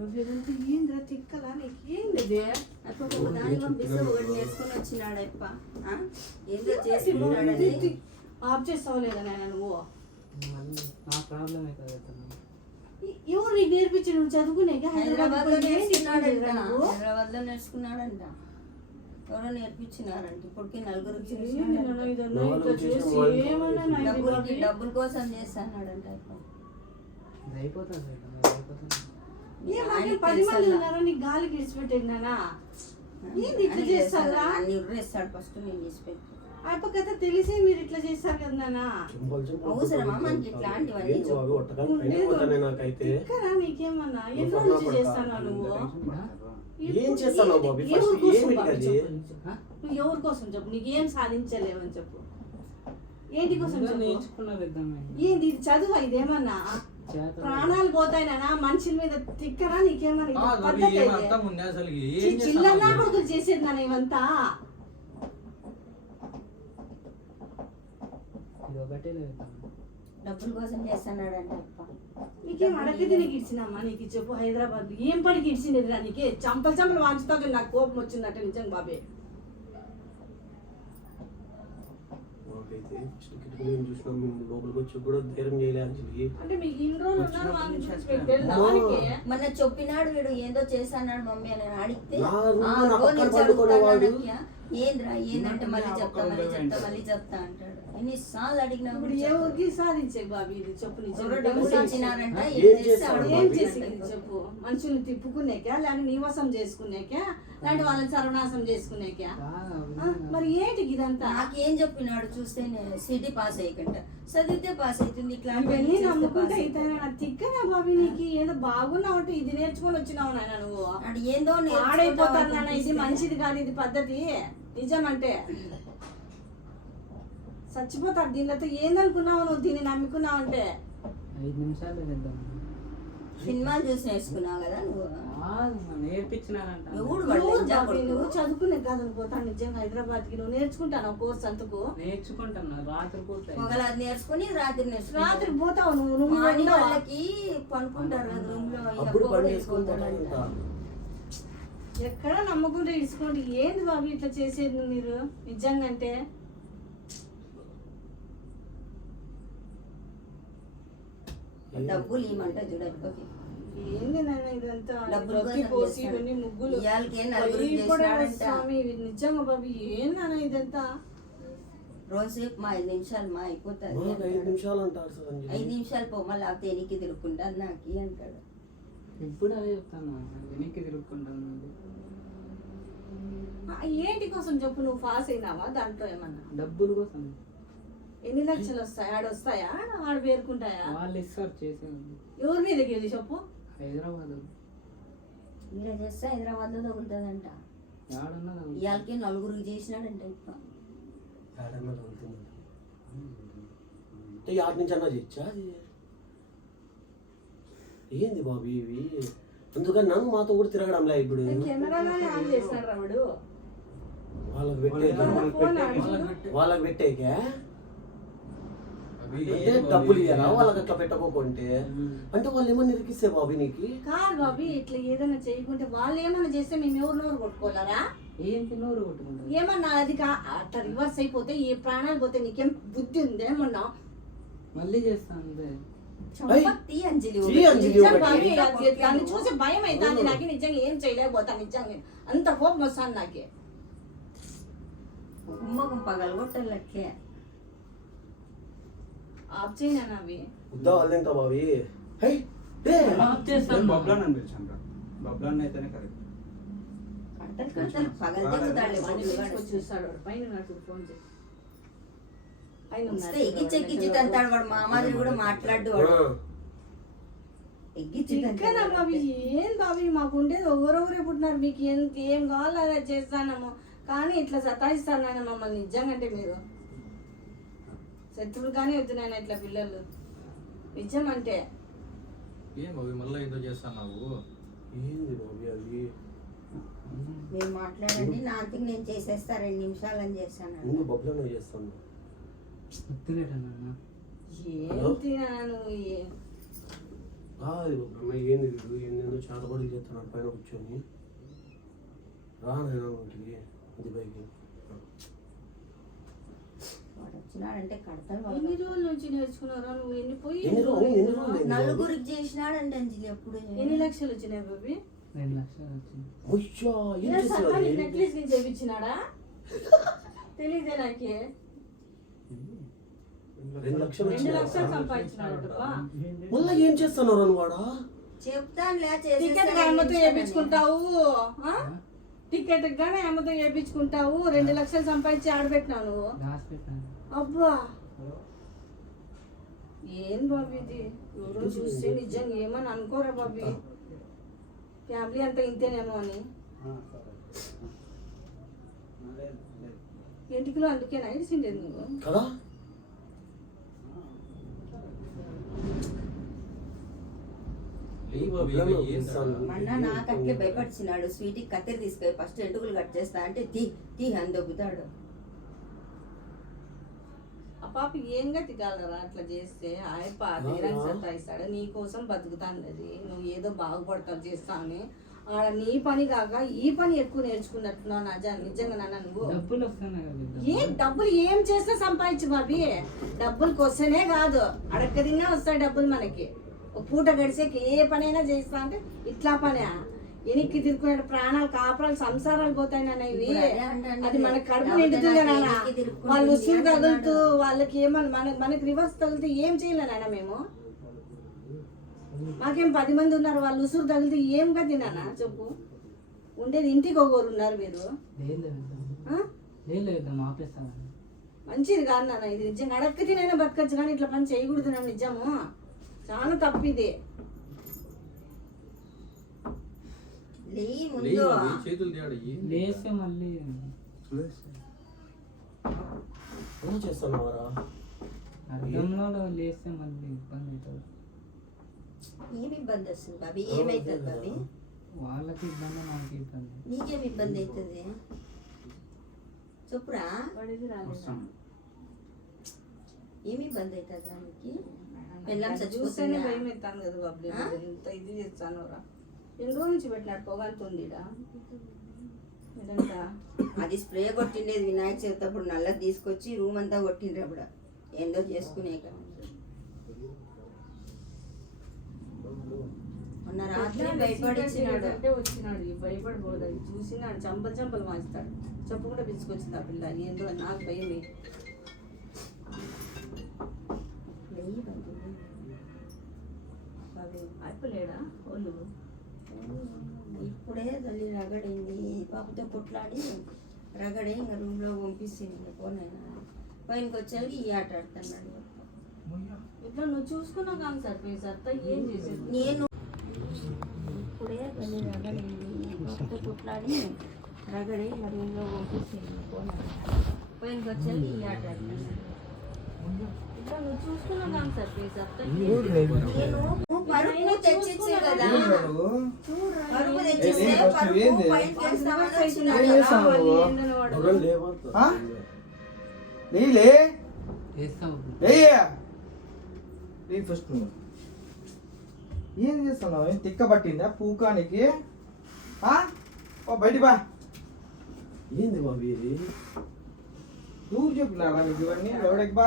ఏంద్రా తిక్కలా నీకేంది దాన్ని పంపిస్తే ఒకటి నేర్చుకుని వచ్చినాడు అప్ప ఏందో చేసి ఆఫ్ చేస్తావు లేదా నాయన నువ్వు ప్రాబ్లమే కదా ఎవరు నీకు నేర్పించి నువ్వు చదువుకునేక హైదరాబాద్ లో నేర్చుకున్నాడంట ఎవరో నేర్పించినారంట ఇప్పటికి నలుగురికి డబ్బుల కోసం చేస్తాడంట అయిపోతుంది 10 మంది ఉన్నారా నీకు గాలి గిడిచిపెట్టినానా ఏంది ఇట్లా చేస్తారా ఫస్ట్ నేను చేసి పెట్టు అప్ప కథ తెలిసి మీరు ఇట్లా చేస్తారు కదా నాన్న అవసరమా మనకి ఇట్లాంటివన్నీ ఇక్కడ నీకేమన్నా ఎన్నో నుంచి చేస్తాను నువ్వు ఏం చేస్తాను బాబీ ఫస్ట్ ఏమి అది నువ్వు ఎవరి కోసం చెప్పు నీకేం సాధించలేవని చెప్పు ఏంటి కోసం ఏంది ఇది చదువు ఇదేమన్నా ప్రాణాలు పోతాయి నాన్న మనుషుల మీద తిక్కరా నీకేమన్నా చిల్లన్నా కొడుకులు చేసేది నాన్న ఇవంతా డబ్బుల కోసం చేస్తున్నాడంట నీకేం అడగది నీకు ఇచ్చినామా నీకు చెప్పు హైదరాబాద్ ఏం పనికి ఇచ్చింది నీకే చంపలు వాంచుతా నాకు కోపం వచ్చిందట నిజంగా బాబే అంటే మీకు ఇన్ని రోజులు ఉన్నారు మన చెప్పినాడు వీడు ఏందో చేస్తాడు మమ్మీ అని అడిగితే ఏంద్రా ఏందంటే మళ్ళీ చెప్తా అంటాడు ఎన్నిసార్లు అడిగినా ఏ ఊరికి సాధించే బాబీ ఇది చెప్పు ఇచ్చినారంట ఏం చేసి చెప్పు మనుషుల్ని తిప్పుకునేకా లేక నివాసం చేసుకునేకా లేదంటే వాళ్ళని సర్వనాశం చేసుకునేకా మరి ఏంటి ఇదంతా నాకేం చెప్పినాడు చూస్తే సిటీ పాస్ అయ్యకంట చదివితే పాస్ అవుతుంది ఇవన్నీ నమ్ముకుంటే అయితే తిక్కనా బాబీ నీకు ఏదో బాగున్నావు అంటే ఇది నేర్చుకొని వచ్చినావు నాయన నువ్వు ఏందో ఆడైపోతారు నాన్న ఇది మంచిది కాదు ఇది పద్ధతి నిజమంటే చచ్చిపోతారు దీనితో ఏందనుకున్నావు నువ్వు దీన్ని నమ్ముకున్నావు అంటే 5 నిమిషాలు సినిమాలు చూసి నేర్చుకున్నావు కదా నువ్వు నేర్పించినారంట నువ్వు చదువుకునే కాదు పోతాను నిజంగా హైదరాబాద్ కి నువ్వు నేర్చుకుంటాను కోర్స్ అంతకు నేర్చుకుంటాను రాత్రి పూట ఒకవేళ నేర్చుకుని రాత్రి పోతావు నువ్వు వాళ్ళకి పనుకుంటారు రూమ్ లో ఎక్కడ నమ్మకుండా ఇసుకోండి ఏంది బాబు ఇట్లా చేసేది మీరు నిజంగా అంటే డబ్బులు ఇవ్వమంట చూడకపోతే ఏంది నాన్న ఇదంతా పోసి ఇవన్నీ ముగ్గులు నిజంగా బాబు ఏం నాన్న ఇదంతా రోజుసేపు మా 5 నిమిషాలు మా అయిపోతుంది 5 నిమిషాలు పోమా లేకపోతే ఎనికి తిరుక్కుంటా నాకు అంటాడు ఇప్పుడు అదే చెప్తాను వెనక్కి తిరుక్కుంటాను ఏంటి కోసం చెప్పు నువ్వు పాస్ అయినావా దాంట్లో ఏమన్నా డబ్బుల కోసం ఎన్ని లక్షలు వస్తాయి ఆడొస్తాయా ఆడ పేరుకుంటాయా వాళ్ళు ఇస్తారు చేసేది ఎవరి మీదకి వెళ్ళి చెప్పు హైదరాబాద్ ఇలా చేస్తే హైదరాబాద్ లో తగులుతుందంట ఇవాళకి 4 చేసినాడంట ఇప్పుడు నుంచి అన్నా చేయొచ్చా ఏంది బాబు ఇవి అందుకని నన్ను మాతో కూడా తిరగడంలే ఇప్పుడు వాళ్ళకి పెట్టేకే డబ్బులు ఇవ్వాలా వాళ్ళకి అట్లా పెట్టకపోకుంటే అంటే వాళ్ళు ఏమన్నా ఇరికిస్తే బాబీ నీకు కాదు బాబీ ఇట్లా ఏదైనా చేయకుంటే వాళ్ళు ఏమన్నా చేస్తే మేము ఎవరు కొట్టుకోలేరా ఏమన్నా అది అట్లా రివర్స్ అయిపోతే ఏ ప్రాణాలు పోతే నీకేం బుద్ధి ఉంది ఏమన్నా మళ్ళీ చేస్తాను చూసి భయం అవుతుంది నాకు నిజంగా ఏం చేయలేకపోతా నిజంగా అంత కోపం వస్తాను నాకే పగలగొట్టాలి అట్లే ఆఫ్ చేయనా అవి ఉద్దా వాళ్ళేంత బాబీ బబ్లాన్ అని పిలిచాను బబ్లాన్ అయితేనే కరెక్ట్ చూస్తాడు పైన ఫోన్ చేసి ఎగ్గిచ్చి తంతాడు వాడు మామాదిరి కూడా మాట్లాడు వాడు ఏం బాబీ మాకు ఉండేది ఎవరెవరే పుట్టినారు మీకు ఏం కావాలో అలా చేస్తానము కానీ ఇట్లా సతాయిస్తాను నాయన మమ్మల్ని నిజంగా అంటే మీరు శత్రువులు కానీ వద్దునాయన ఇట్లా పిల్లలు నిజం అంటే ఏం బాబీ మళ్ళీ ఏదో చేస్తున్నావు ఏంది బాబీ అది మీరు మాట్లాడండి నా అంతకు నేను చేసేస్తా 2 నిమిషాలు అని చేస్తాను బొబ్బలో చేస్తాను ఏంది వీడు ఏందేందో చేతబడి చేస్తున్నాడు పైన కూర్చొని రాను ఇంటికి అది పైకి వాడు వచ్చినాడంటే కడతాడు ఎన్ని రోజుల నుంచి నేర్చుకున్నారా నువ్వు? ఎన్ని పోయి ఎన్ని రోజులు నలుగురికి చేసినాడంటే అంజలి అప్పుడు ఎన్ని లక్షలు వచ్చినాయి బాబీ? 2 లక్షలు వచ్చింది. అయ్యా, ఏం చేసేవాడు? నెక్లెస్ నుంచి చేయించినాడా? తెలియదే నాకే. 2 లక్షలు 2 లక్షలు సంపాదించినాడటప్పా. మళ్ళా ఏం చేస్తున్నారు అని వాడా? చెప్తానులే టికెట్ అమ్మతో వేయించుకుంటావు, టికెట్ గానే అమ్మతో వేయించుకుంటావు. 2 లక్షలు సంపాదించి ఆడబెట్టినావు నువ్వు. దాచి పెట్టాను. అబ్బా ఏం బాబీ ఇది? ఎవరో చూస్తే నిజంగా ఏమని అనుకోరా బాబీ? ఫ్యామిలీ అంతా ఇంతేనేమో అని. ఇంటికిలో అందుకేనా ఇడిసిండేది నువ్వు? కదా మొన్న నాకు అట్లే భయపడిచినాడు. స్వీట్కి కత్తెర తీసుకొని ఫస్ట్ ఎంటుకలు కట్ చేస్తా అంటే తీ అని దొబ్బుతాడు. ఆ పాప ఏం గతి కాగలరా అట్లా చేస్తే? ఆయప్ప తీరాన్ని సత్తాయిస్తాడు, నీ కోసం బతుకుతాను. అది నువ్వు ఏదో బాగుపడతావు చేస్తా అని ఆడ నీ పని కాక ఈ పని ఎక్కువ నేర్చుకున్నట్టున్నావు. నిజంగా నాన్న నువ్వు డబ్బులు వస్తున్నాయి కదా. ఏం డబ్బులు ఏం చేస్తే సంపాదించు బాబీ? డబ్బులకి వస్తేనే కాదు, అడక్క తిన్నా వస్తాయి డబ్బులు మనకి. ఒక పూట గడిచేకి ఏ పనైనా చేస్తా అంటే ఇట్లా పనే ఎనిక్కి తిరుక్కునే ప్రాణాలు కాపురాలు సంసారాలు పోతాయి నాన్న ఇవి. అది మన కడుపు నిండుతుంది నాన్న. వాళ్ళు ఉసురు తగులుతూ వాళ్ళకి ఏమన్నా మనకి రివర్స్ తగిలితే ఏం చేయలే నాన్న మేము. మాకేం 10 మంది ఉన్నారు, వాళ్ళు ఉసురు తగిలితే ఏం గది నాన్న చెప్పు? ఉండేది ఇంటికి ఒకరు ఉన్నారు మీరు. ఆపేస్తాను. మంచిది కాదు నాన్న ఇది. నిజంగా అడక్క తినైనా బతకచ్చు కానీ ఇట్లా పని చేయకూడదు నాన్న. నిజము చాలా తప్పు ఇది. చేతులు తేడా లేస్తే మళ్ళీ ఏం చేస్తున్నావారా? అర్థంలో లేస్తే మళ్ళీ ఇబ్బంది అవుతుంది. ఏమి ఇబ్బంది వస్తుంది బాబీ? ఏమైతుంది బాబీ? వాళ్ళకి ఇబ్బంది, నాకు ఇబ్బంది. నీకేమి ఇబ్బంది అవుతుంది చెప్పురా? పడేది రాలేదు. ఏమి ఇబ్బంది అవుతుంది దానికి? పెళ్ళాం చూస్తేనే చచ్చిపోతుందా? భయం ఎత్తాను కదా బాబు. ఇంత ఇది చేస్తాను రా. ఎన్ని రోజుల నుంచి పెట్టినాడు పొగలుతుంది ఇదంతా. అది స్ప్రే కొట్టిండేది వినాయక చవితి అప్పుడు నల్లది తీసుకొచ్చి రూమ్ అంతా కొట్టిండ్రు. అప్పుడు ఏందో చేసుకునే మొన్న రాత్రి భయపడిచ్చినాడు. అంటే వచ్చినాడు భయపడిపోదు. అది చూసినాడు చంపలు మార్చుతాడు. చెప్పకుండా పిలుచుకొచ్చింది ఆ పిల్ల. ఏందో నాకు భయం. అయిపోలేడా ఒళ్ళు? ఇప్పుడే తల్లి రగడింది. పాపతో కొట్లాడి రగడే ఇంకా రూమ్లో పంపిస్తుంది. పోనైనా పైనకి వచ్చేది ఈ ఆట ఆడుతున్నాడు. ఇట్లా నువ్వు చూసుకున్నావు కానీ సరిపోయింది సత్తా ఏం చేసేది? నేను ఇప్పుడే తల్లి రగడింది. పాపతో కొట్లాడి రగడే ఇంకా రూమ్లో పంపిస్తుంది. పోనైనా పైనకి వచ్చేది ఈ ఆట ఆడుతున్నాడు. ఇట్లా నువ్వు చూసుకున్నావు కానీ సరిపోయింది సత్తా పరుపు తెచ్చిచ్చే కదా, పరుపు తెచ్చిస్తే పరుపు పైనకి వేస్తామని వచ్చినాడు. ఫస్ట్ నువ్వు ఏం చేస్తున్నావు? తిక్క పట్టిందా పూకానికి? బయట బా. ఏంది బాబీ ఇది? నువ్వు చెప్పినారా మీకు ఇవన్నీ? ఎవడికి బా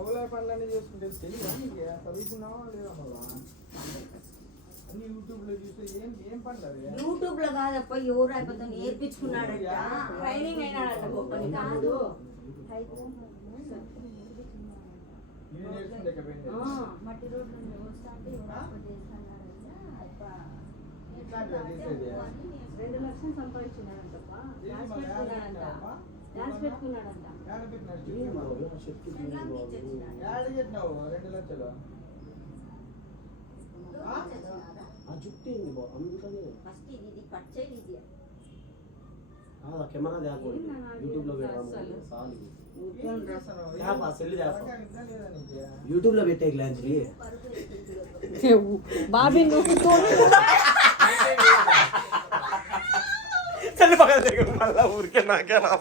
అవలే పనులన్నీ చేసుకుంటే తెలియదా నీకు? చదువుకున్నావా లేదా? మళ్ళా అన్ని యూట్యూబ్లో చూస్తే ఏం పనులు అవి? యూట్యూబ్ లో కాదప్ప, ఎవరు అయిపోతా నేర్పించుకున్నాడట. ట్రైనింగ్ అయినాడట గొప్పని కాదు. మట్టి రోడ్లు చేసేది 2 లక్షలు సంపాదించున్నాడంటప్పా. డాన్స్ పెట్టుకున్నాడంట. చెప్పినావు 2 లక్షలు ఆ జుట్టు ఏంది బాబు? అందుకని ఫస్ట్ ఇది కట్ చేయి. ఇది కెమెరా తేకూడదు, యూట్యూబ్ లో పెట్టాము. యూట్యూబ్ లో పెట్టే గ్లాన్స్లీ బాబీ నువ్వు మళ్ళా ఊరికే నాకే నా